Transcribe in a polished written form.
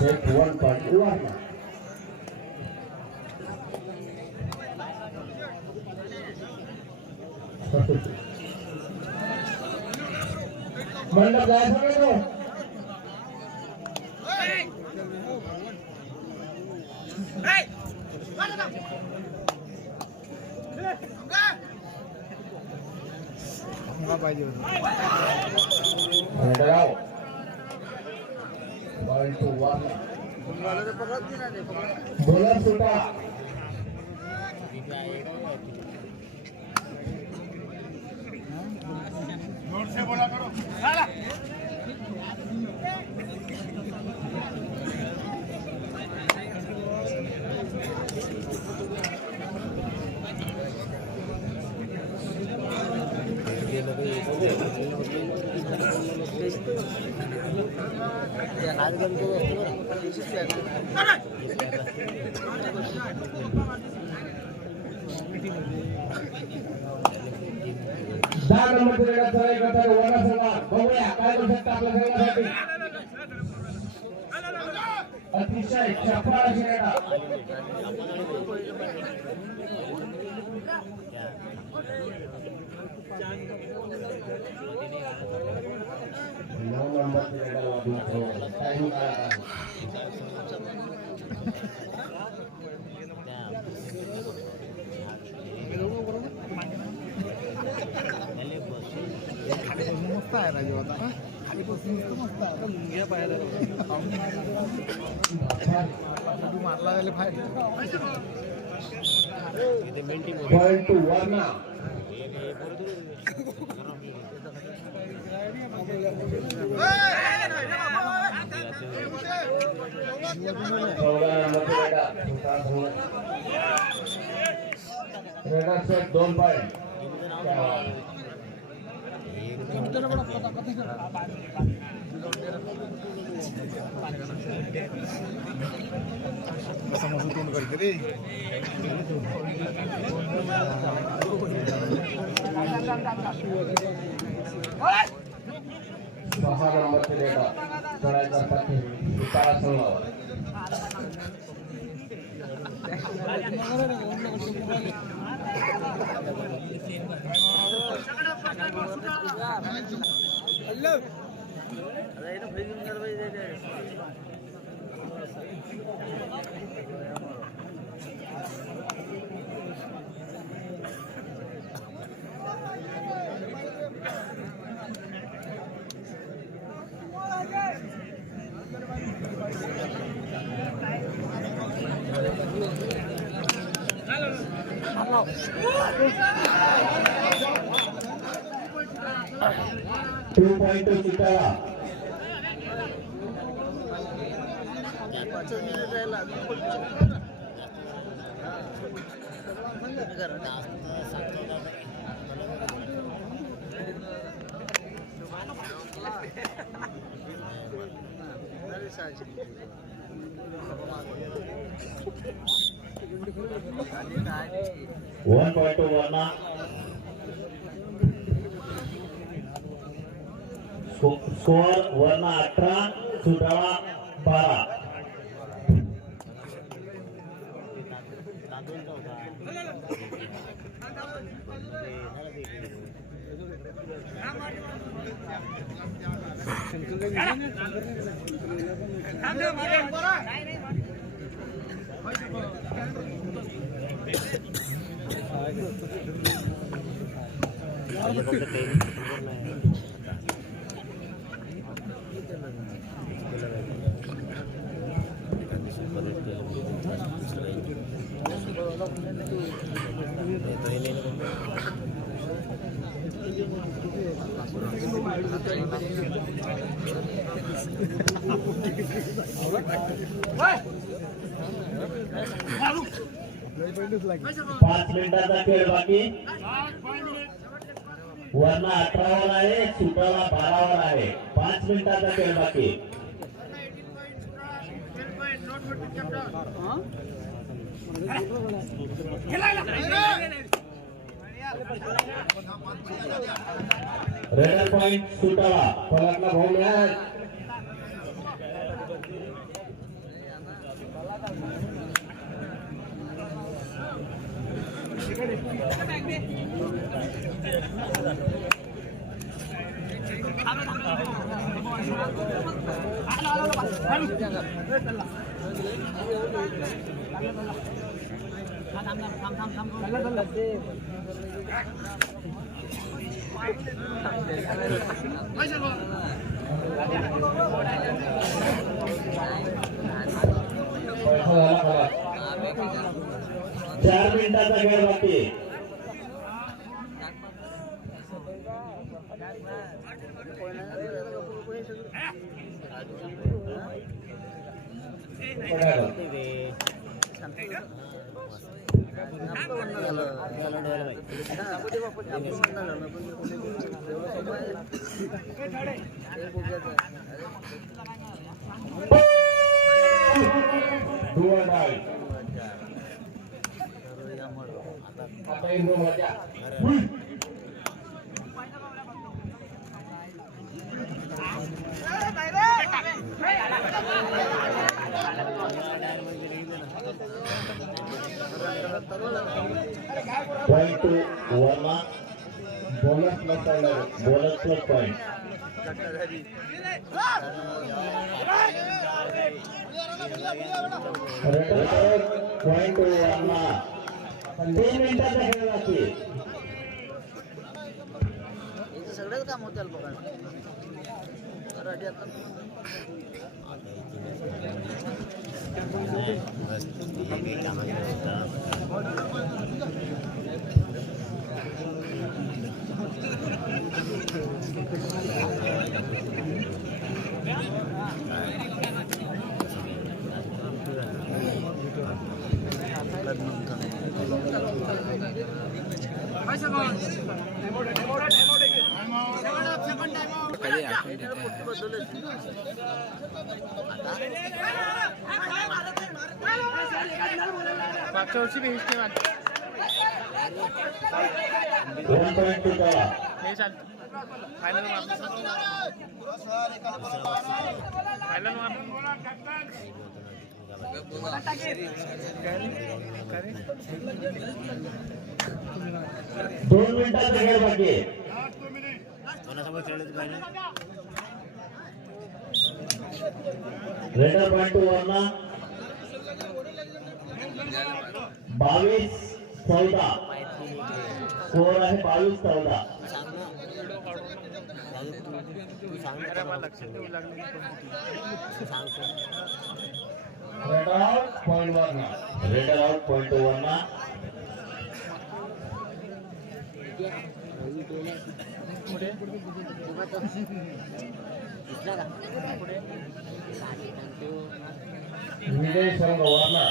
set 1.1. मंडप जायचं नाही तो. पाहिजे बोला सुटा जोर से बोला करो. दहा नंबर दिलेला सराई करतात वडा सभा बघूया काय करू शकता आपल्या संघासाठी. अतिशय चपळ अशी रेडा. नऊ नंबर दिलेला वाढला टाइम काय मस्त आहे राजू. आता खाली बसून मस्त आहे. मुंग्या पाहायला मारला गेले फायदा. Point two Verna set 2 point. समजून करते 6 नंबर रेडा चढायचा साठी उतारा संघावर. Two point Chitara. One point Verna score Verna 18 सुटाळा 12. पाच मिनिटाचा खेळ बाकी. वरना 18 आहे, सुटाला 12 आहे. 5 मिनिटाचा खेळ बाकी. रेडर पॉइंट सुटाला पलटला भाऊ. चार मिनिटाचा खेळ बाकी. Point Verna bonus plus point. Point Verna 3 मिनिटाचा खेळ बाकी. सगळ्याच काम होतं बघा. मागच्या वर्षी भेटते फायनल दोन मिनिटाचा खेळ बाकी. रेडर पॉइंट वरना 22-14 स्कोर आहे. 22-14. रेडर आउट पॉइंट वरना. विजय संघ वरना.